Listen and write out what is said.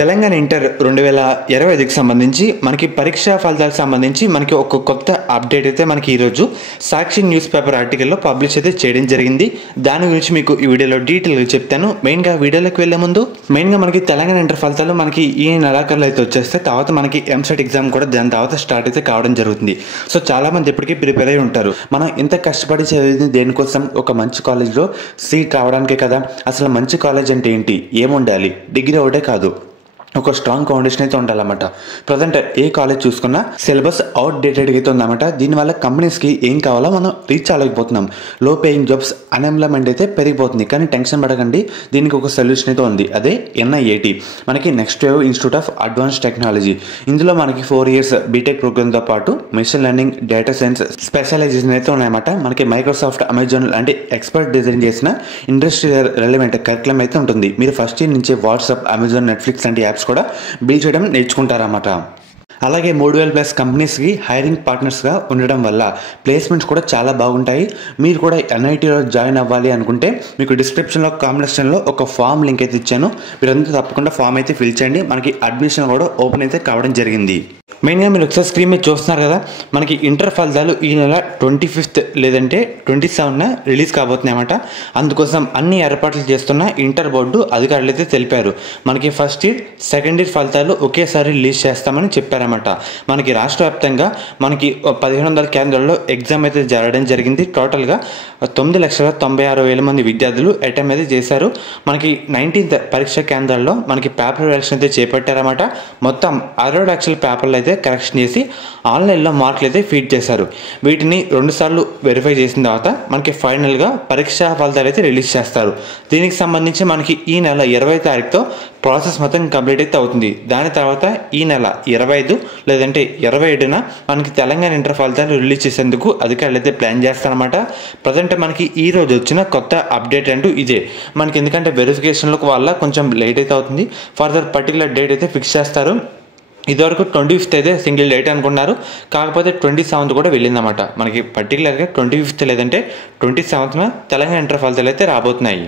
Telangana inter 2025కి సంబంధించి మనకి పరీక్షా ఫలితాలకు సంబంధించి మనకి ఒక కొత్త అప్డేట్ అయితే మనకి ఈరోజు సాక్షి న్యూస్ పేపర్ ఆర్టికల్లో పబ్లిష్ అయితే చేయడం జరిగింది. దాని గురించి మీకు ఈ వీడియోలో డీటెయిల్గా చెప్తాను. మెయిన్గా వీడియోలోకి వెళ్ళే ముందు మెయిన్గా మనకి తెలంగాణ ఇంటర్ ఫలితాలు మనకి ఈ నెలాఖరులో అయితే వచ్చేస్తే తర్వాత మనకి ఎంసెట్ ఎగ్జామ్ కూడా దాని తర్వాత స్టార్ట్ అయితే కావడం జరుగుతుంది. సో చాలామంది ఇప్పటికీ ప్రిపేర్ అయి ఉంటారు. మనం ఇంత కష్టపడి చదివింది దేనికోసం? ఒక మంచి కాలేజ్లో సీట్ రావడానికే కదా. అసలు మంచి కాలేజ్ అంటే ఏంటి, ఏముండాలి? డిగ్రీ ఒకటే కాదు, ఒక స్ట్రాంగ్ ఫౌండేషన్ అయితే ఉండాలన్నమాట. ప్రజెంట్ ఏ కాలేజ్ చూసుకున్నా సిలబస్ అవుట్ డేటెడ్గా అయితే ఉందన్నమాట. దీనివల్ల కంపెనీస్కి ఏం కావాలో మనం రీచ్ అవ్వలేకపోతున్నాం. లో పేయింగ్ జాబ్స్, అన్ఎంప్లాయ్మెంట్ అయితే పెరిగిపోతుంది. కానీ టెన్షన్ పడకండి, దీనికి ఒక సొల్యూషన్ అయితే ఉంది. అదే NIAT, మనకి next wave institute of advance technology. ఇందులో మనకి 4 years బీటెక్ ప్రోగ్రామ్తో పాటు machine learning, data science specialization అయితే ఉన్నాయన్నమాట. మనకి మైక్రోసాఫ్ట్, అమెజాన్ లాంటి ఎక్స్పర్ట్ డిజైన్ చేసిన ఇండస్ట్రీ రెలవెంట్ కరికులం అయితే ఉంటుంది. మీరు ఫస్ట్ ఇయర్ నుంచే వాట్సాప్, అమెజాన్, నెట్ఫ్లిక్స్ లాంటి యాప్స్ కూడా బిల్డ్ చేయడం నేర్చుకుంటారన్నమాట. అలాగే 3000+ కంపెనీస్కి హైరింగ్ పార్ట్నర్స్గా ఉండడం వల్ల ప్లేస్మెంట్స్ కూడా చాలా బాగుంటాయి. మీరు కూడా NITలో జాయిన్ అవ్వాలి అనుకుంటే మీకు డిస్క్రిప్షన్లో కామెంట్ సెక్షన్లో ఒక ఫామ్ లింక్ అయితే ఇచ్చాను. మీరంతా తప్పకుండా ఫామ్ అయితే ఫిల్ చేయండి. మనకి అడ్మిషన్ కూడా ఓపెన్ అయితే కావడం జరిగింది. మెయిన్గా మీరు ఒకసారి స్క్రీన్ మీద చూస్తున్నారు కదా, మనకి ఇంటర్ ఫలితాలు ఈ నెల 25th లేదంటే 27న రిలీజ్ కాబోతున్నాయి అన్నమాట. అందుకోసం అన్ని ఏర్పాట్లు చేస్తున్న ఇంటర్ బోర్డు అధికారులు అయితే తెలిపారు. మనకి ఫస్ట్ ఇయర్, సెకండ్ ఇయర్ ఫలితాలు ఒకేసారి రిలీజ్ చేస్తామని చెప్పారన్నమాట. మనకి రాష్ట్ర వ్యాప్తంగా మనకి 1500 కేంద్రాల్లో ఎగ్జామ్ అయితే జరగడం జరిగింది. టోటల్గా 9,96,000 మంది విద్యార్థులు అటెంప్ట్ అయితే చేశారు. మనకి 19th పరీక్షా కేంద్రాల్లో మనకి పేపర్ వెరిఫికేషన్ అయితే చేపట్టారన్నమాట. మొత్తం 60 లక్షల పేపర్లు అయితే కరెక్షన్ చేసి ఆన్లైన్లో మార్కులు అయితే ఫీడ్ చేశారు. వీటిని 2 సార్లు వెరిఫై చేసిన తర్వాత మనకి ఫైనల్గా పరీక్షా ఫలితాలు అయితే రిలీజ్ చేస్తారు. దీనికి సంబంధించి మనకి ఈ నెల 20వ తారీఖుతో ప్రాసెస్ మొత్తం కంప్లీట్ అయితే అవుతుంది. దాని తర్వాత ఈ నెల 25 లేదంటే 27న మనకి తెలంగాణ ఇంటర్ ఫలితాలు రిలీజ్ చేసేందుకు అధికారులు అయితే ప్లాన్ చేస్తారన్నమాట. ప్రజెంట్ మనకి ఈ రోజు వచ్చిన కొత్త అప్డేట్ అంటూ ఇదే. మనకి ఎందుకంటే వెరిఫికేషన్లకు వల్ల కొంచెం లేట్ అయితే అవుతుంది. ఫర్దర్ పర్టికులర్ డేట్ అయితే ఫిక్స్ చేస్తారు. ఇదివరకు 25th అయితే సింగిల్ డేట్ అనుకున్నారు, కాకపోతే 27th కూడా వెళ్ళిందన్నమాట. మనకి పర్టికులర్గా 25th లేదంటే 27న తెలంగాణ ఇంటర్ ఫలితాలు అయితే రాబోతున్నాయి.